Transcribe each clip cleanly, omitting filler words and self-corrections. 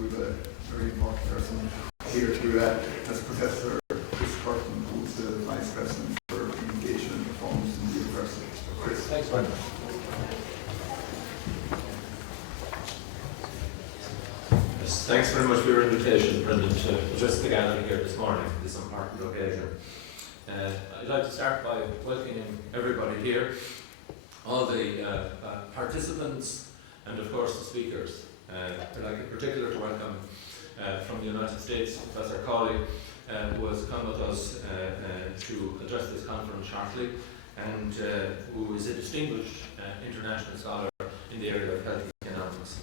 we have a very important person here to as Professor who's the Vice President for Engagement and Performance in the University. So Chris. Thanks very much. Yes, thanks very much for your invitation, Brendan, to address the gathering here this morning, this important occasion. I'd like to start by welcoming everybody here, all the participants and of course the speakers. I'd like in particular to welcome from the United States, Professor Cawley, who has come with us to address this conference shortly, and who is a distinguished international scholar in the area of health economics.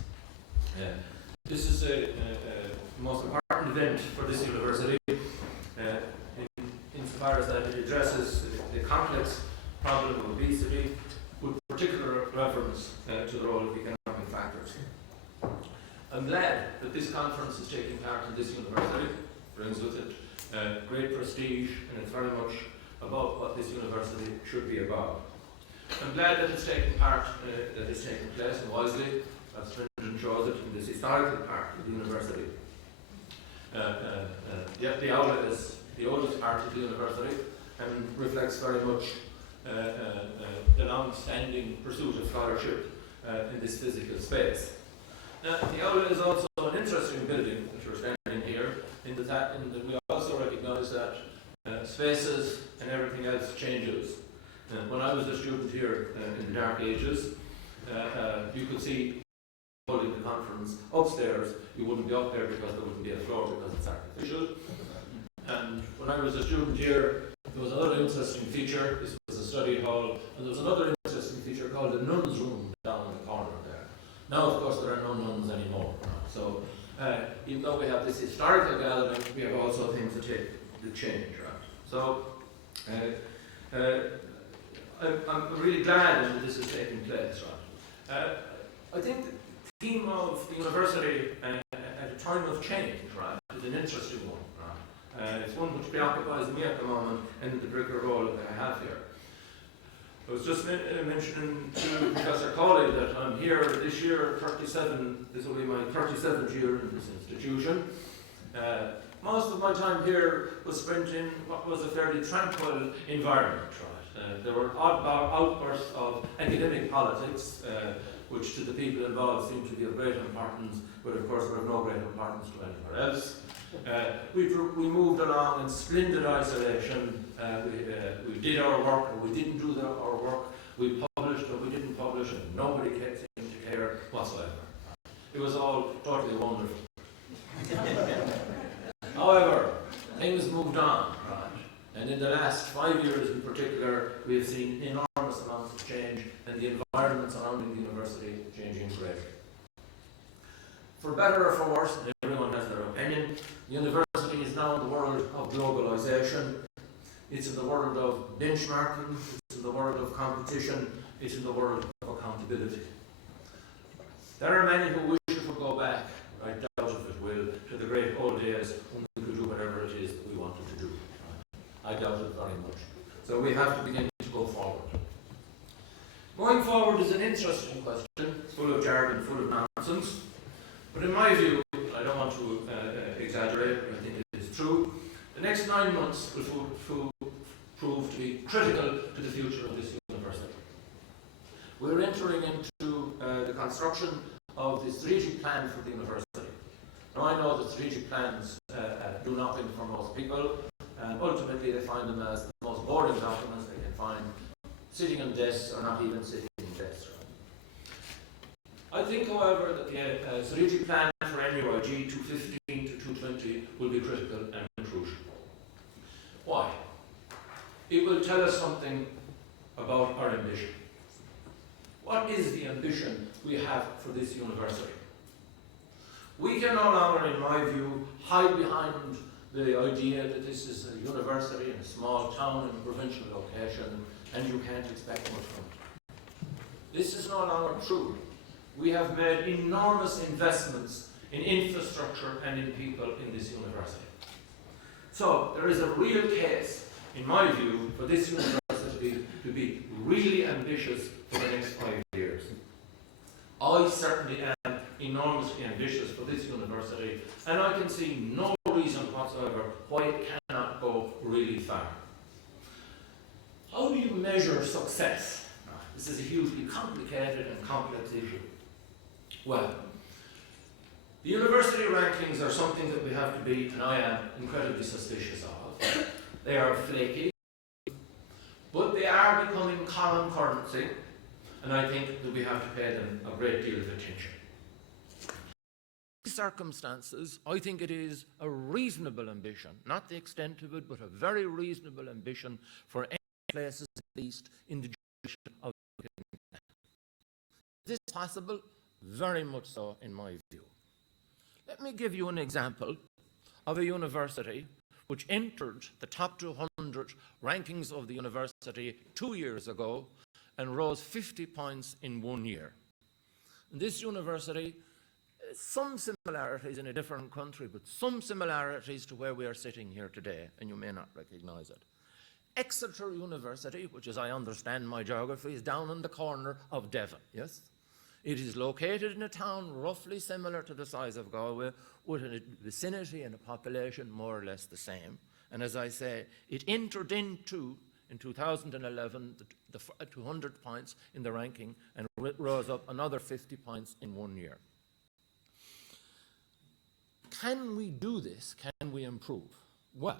This is the most important event for this university, insofar as that it addresses the complex problem of obesity, with particular reference to the role of economic factors. I'm glad that this conference is taking part in this university. It brings with it great prestige, and it's very much about what this university should be about. I'm glad that it's taking part, that it's taking place, and wisely, as Brendan shows it, in this historical part of the university. The aula is the oldest part of the university and reflects very much the long-standing pursuit of scholarship in this physical space. Now, the aula is also an interesting building that we're standing here, in that we also recognise that spaces and everything else changes. When I was a student here in the dark ages, you could see holding the conference upstairs. You wouldn't be up there because there wouldn't be a floor because it's artificial. And when I was a student here, there was another interesting feature. This was a study hall, and there was another interesting feature called the nuns' room down in the corner there. Now, of course, there are no nuns anymore. So, even though we have this historical gathering, we have also things that change, right? So, I'm really glad that this is taking place, right? I think the theme of the university at a time of change, right, is an interesting one, right? It's one which preoccupies me at the moment and the particular role that I have here. I was just mentioning to Professor Cawley that I'm here this year, 37, this will be my 37th year in this institution. Most of my time here was spent in what was a fairly tranquil environment, right? There were odd outbursts of academic politics, which to the people involved seemed to be of great importance, but of course were of no great importance to anywhere else. We moved along in splendid isolation. We did our work, or we didn't do our work. We published, or we didn't publish, and nobody seemed to care whatsoever. It was all totally wonderful. However, things moved on, right? And in the last 5 years in particular, we have seen enormous amounts of change, and the environment surrounding the university changing greatly. For better or for worse, and everyone has their opinion, the university is now in the world of globalization. It's in the world of benchmarking, it's in the world of competition, it's in the world of accountability. There are many who wish it would go back, I doubt if it will, to the great old days when we could do whatever it is that we wanted to do. I doubt it very much. So we have to begin to go forward. Going forward is an interesting question, full of jargon, full of nonsense. But in my view, I don't want to exaggerate, but I think it is true, the next 9 months will prove to be critical to the future of this university. We're entering into the construction of the strategic plan for the university. Now I know that strategic plans do nothing for most people, and ultimately they find them as the most boring documents they can find, sitting on desks or not even sitting in desks. I think, however, that the strategic plan for NUIG 215 to 220 will be critical and crucial. Why? It will tell us something about our ambition. What is the ambition we have for this university? We can no longer, in my view, hide behind the idea that this is a university in a small town in a provincial location and you can't expect much from it. This is no longer true. We have made enormous investments in infrastructure and in people in this university. So there is a real case, in my view, for this university to be really ambitious for the next 5 years. I certainly am enormously ambitious for this university, and I can see no reason whatsoever why it cannot go really far. How do you measure success? This is a hugely complicated and complex issue. Well, the university rankings are something that we have to be, and I am, incredibly suspicious of. They are flaky, but they are becoming common currency, and I think that we have to pay them a great deal of attention. In these circumstances, I think it is a reasonable ambition, not the extent of it, but a very reasonable ambition for any places, at least, in the jurisdiction of the academic. Is this possible? Very much so, in my view. Let me give you an example of a university which entered the top 200 rankings of the university 2 years ago and rose 50 points in 1 year. This university, some similarities in a different country, but some similarities to where we are sitting here today, and you may not recognize it. Exeter University, which, as I understand my geography, is down in the corner of Devon, yes? It is located in a town roughly similar to the size of Galway, with a vicinity and a population more or less the same. And as I say, it entered into, in 2011, the 200 points in the ranking and rose up another 50 points in 1 year. Can we do this? Can we improve? Well,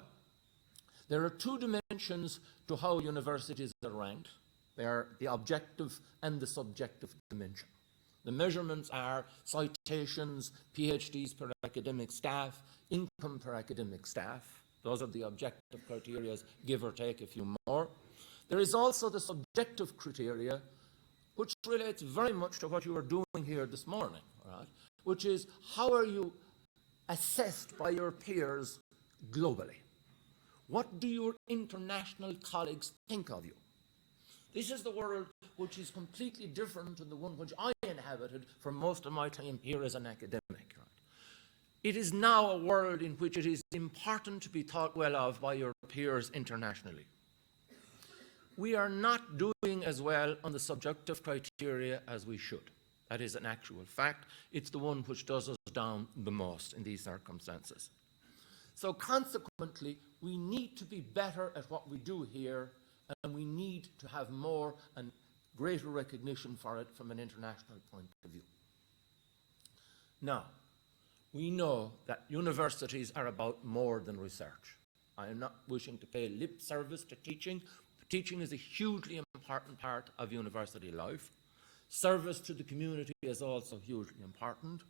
there are two dimensions to how universities are ranked. They are the objective and the subjective dimension. The measurements are citations, PhDs per academic staff, income per academic staff. Those are the objective criteria, give or take a few more. There is also the subjective criteria, which relates very much to what you are doing here this morning, right? Which is, how are you assessed by your peers globally? What do your international colleagues think of you? This is the world which is completely different to the one which I inhabited for most of my time here as an academic. Right? It is now a world in which it is important to be thought well of by your peers internationally. We are not doing as well on the subjective criteria as we should. That is an actual fact. It's the one which does us down the most in these circumstances. So consequently, we need to be better at what we do here, and we need to have more and greater recognition for it from an international point of view. Now, we know that universities are about more than research. I am not wishing to pay lip service to teaching. Teaching is a hugely important part of university life. Service to the community is also hugely important.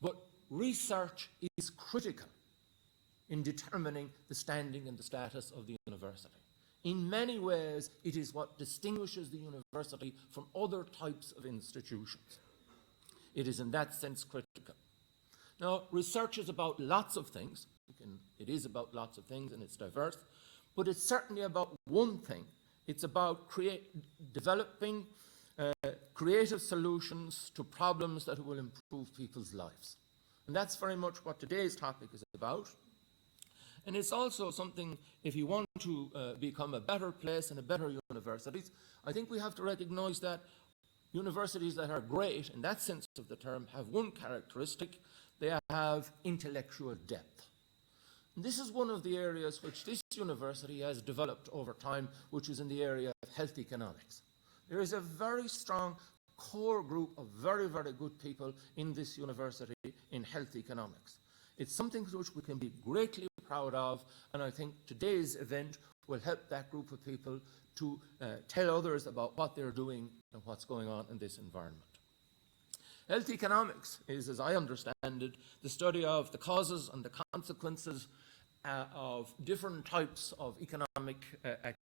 But research is critical in determining the standing and the status of the university. In many ways, it is what distinguishes the university from other types of institutions. It is in that sense critical. Now, research is about lots of things. It is about lots of things and it's diverse, but it's certainly about one thing. It's about developing creative solutions to problems that will improve people's lives. And that's very much what today's topic is about. And it's also something, if you want to become a better place and a better universities, I think we have to recognize that universities that are great, in that sense of the term, have one characteristic: they have intellectual depth. And this is one of the areas which this university has developed over time, which is in the area of health economics. There is a very strong core group of very, very good people in this university in health economics. It's something which we can be greatly proud of, and I think today's event will help that group of people to tell others about what they're doing and what's going on in this environment. Health economics is, as I understand it, the study of the causes and the consequences of different types of economic activity.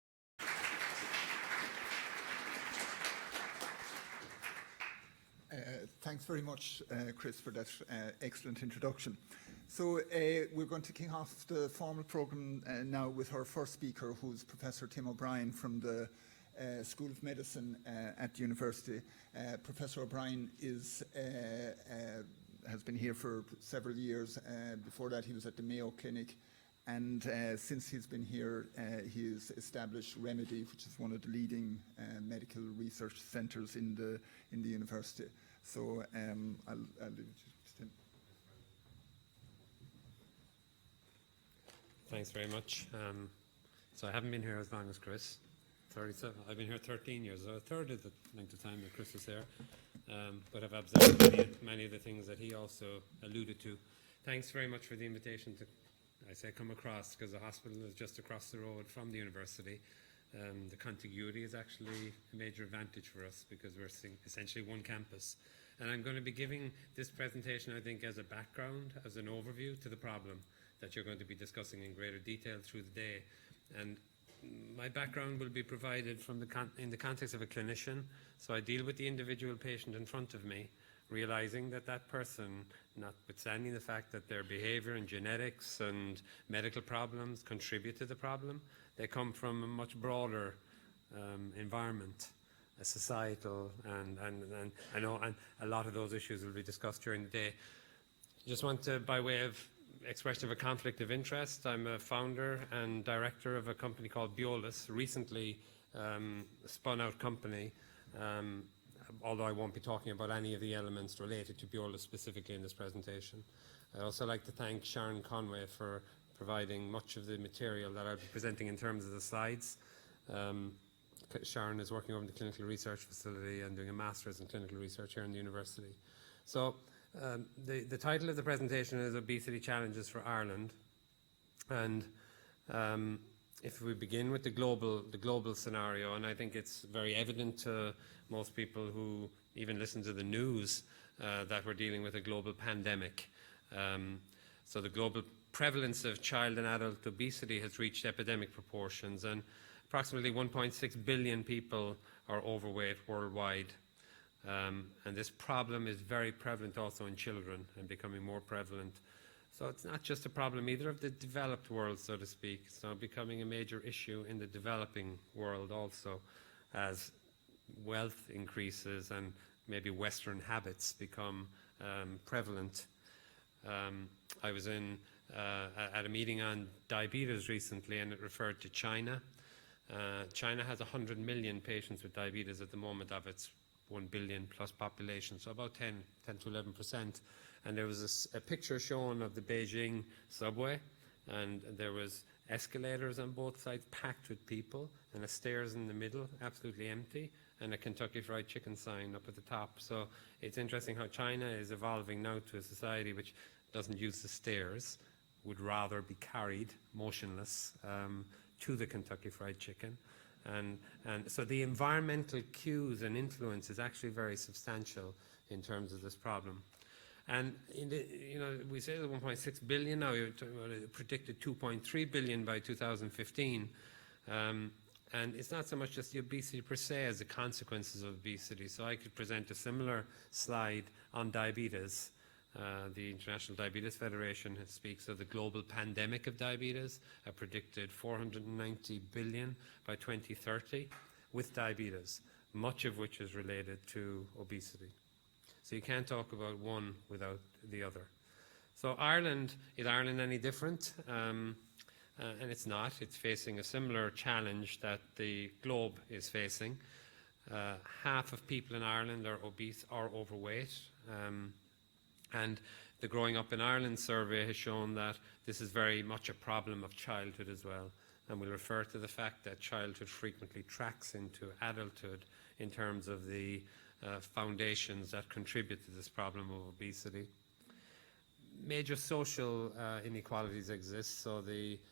Thanks very much, Chris, for that excellent introduction. So we're going to kick off the formal program now with our first speaker, who's Professor Tim O'Brien from the School of Medicine at the university. Professor O'Brien has been here for several years. Before that, he was at the Mayo Clinic. And since he's been here, he's established Remedy, which is one of the leading medical research centres in the university. So I'll leave it to Tim. Thanks very much. So I haven't been here as long as Chris, 37. I've been here 13 years, so a third of the length of time that Chris was here. But I've observed many of the things that he also alluded to. Thanks very much for the invitation to, I say, come across, because the hospital is just across the road from the university. The contiguity is actually a major advantage for us because we're essentially one campus. And I'm going to be giving this presentation, I think, as a background, as an overview to the problem that you're going to be discussing in greater detail through the day. And my background will be provided from in the context of a clinician. So I deal with the individual patient in front of me, realizing that that person, notwithstanding the fact that their behavior and genetics and medical problems contribute to the problem, they come from a much broader environment, a societal, and I know a lot of those issues will be discussed during the day. Just want to, by way of expression of a conflict of interest, I'm a founder and director of a company called Biolis, recently spun out company, although I won't be talking about any of the elements related to Biolis specifically in this presentation. I'd also like to thank Sharon Conway for providing much of the material that I'll be presenting in terms of the slides. Sharon is working over in the clinical research facility and doing a master's in clinical research here in the university. So the title of the presentation is Obesity Challenges for Ireland. And if we begin with the global scenario, and I think it's very evident to most people who even listen to the news that we're dealing with a global pandemic. So the global prevalence of child and adult obesity has reached epidemic proportions, and approximately 1.6 billion people are overweight worldwide. And this problem is very prevalent also in children and becoming more prevalent. So it's not just a problem either of the developed world, so to speak. It's now becoming a major issue in the developing world also, as wealth increases and maybe Western habits become prevalent. I was at a meeting on diabetes recently, and it referred to China. China has 100 million patients with diabetes at the moment of its 1 billion plus population, so about 10 to 11%. And there was a picture shown of the Beijing subway, and there was escalators on both sides packed with people, and a stairs in the middle absolutely empty, and a Kentucky Fried Chicken sign up at the top. So it's interesting how China is evolving now to a society which doesn't use the stairs, would rather be carried motionless to the Kentucky Fried Chicken. And so the environmental cues and influence is actually very substantial in terms of this problem. And we say the 1.6 billion now, predicted 2.3 billion by 2015. And it's not so much just the obesity per se as the consequences of obesity. So I could present a similar slide on diabetes. The International Diabetes Federation speaks of the global pandemic of diabetes, a predicted 490 billion by 2030 with diabetes, much of which is related to obesity. So you can't talk about one without the other. So is Ireland any different? And it's not. It's facing a similar challenge that the globe is facing. Half of people in Ireland are obese or overweight. And the Growing Up in Ireland survey has shown that this is very much a problem of childhood as well. And we'll refer to the fact that childhood frequently tracks into adulthood in terms of the foundations that contribute to this problem of obesity. Major social inequalities exist. So the